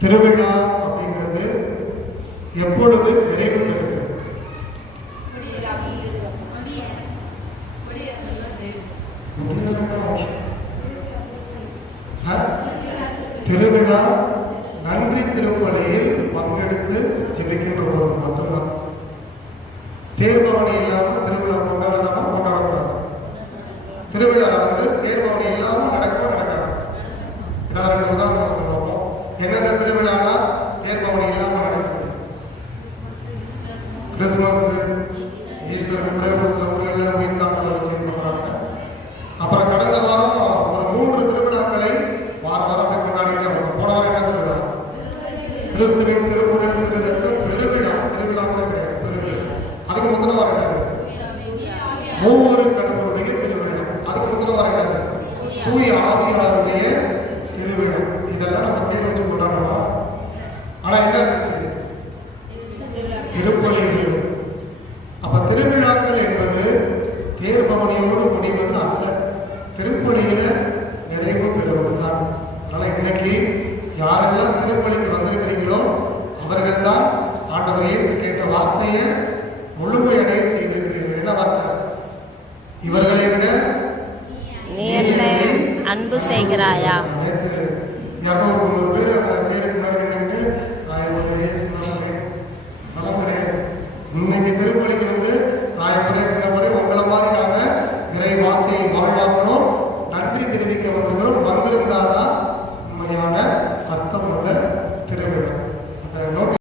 திருவிழா அப்படிங்கிறது எப்பொழுது நிறைவு பெறுகிறது? திருவிழா நன்றி திருப்பலியில் பங்கெடுத்து ஜெபிக்கின்ற போது மட்டும்தான். தேர்பவனி இல்லாமல் திருவிழா கொண்டாடலாமா? கொண்டாடக்கூடாது. திருவிழா தேர்பவனி இல்லாமல் நடக்கவே நடக்காது. ரெண்டு உதாரணம் பார்ப்போம். எந்தெந்த திருவிழாலாம் தேர்பவனி இல்லாமல் நடக்குது? கிறிஸ்துமஸ், ஈஸ்டர், ஊரில் உயிர்த்தாண்டலை வச்சு பண்றாங்க. அப்புறம் கடந்த வாரம் ஒரு 3 திருவிழாக்களை வாரம் கொண்டாடிட்டு போன வாரம் என்ன திருவிழா? கிறிஸ்துவின் திருமுறை பெருவிழா. திருவிழா கூட கிடையாது, பெருவிழா. அதுக்கு முந்தின வாரம் கிடையாது. ஒவ்வொரு கடவுளுடைய திருவிழா. அதுக்கு முந்தின வாரம் கிடையாது. தூய ஆவியாருடைய திருவிழா. இதெல்லாம் நம்ம பேர் வச்சு கொண்டாடலாம். ஆனா என்ன இருந்துச்சு? திருப்பலி. அப்ப திருவிழாக்கள் என்பது தேர்பவனியோடு முடிவது அல்ல, திருப்பலியில நிறைவு பெறுவதுதான். அதனால இன்னைக்கு யாரெல்லாம் திருப்பலிக்கு வந்திருக்கிறீங்களோ அவர்கள் தான் ஆண்டவர் இயேசு கேட்ட வார்த்தையை முழுமையடைய செய்திருக்கிறீர்கள். என்ன வார்த்தை? இவர்களை விட நீ என்னை அன்பு செய்கிறாயா? 200 பேர் அந்த பேருக்கு முன்னாடி நின்று இன்னைக்கு திருப்பலிக்கு நான் எப்படியே சின்ன முறை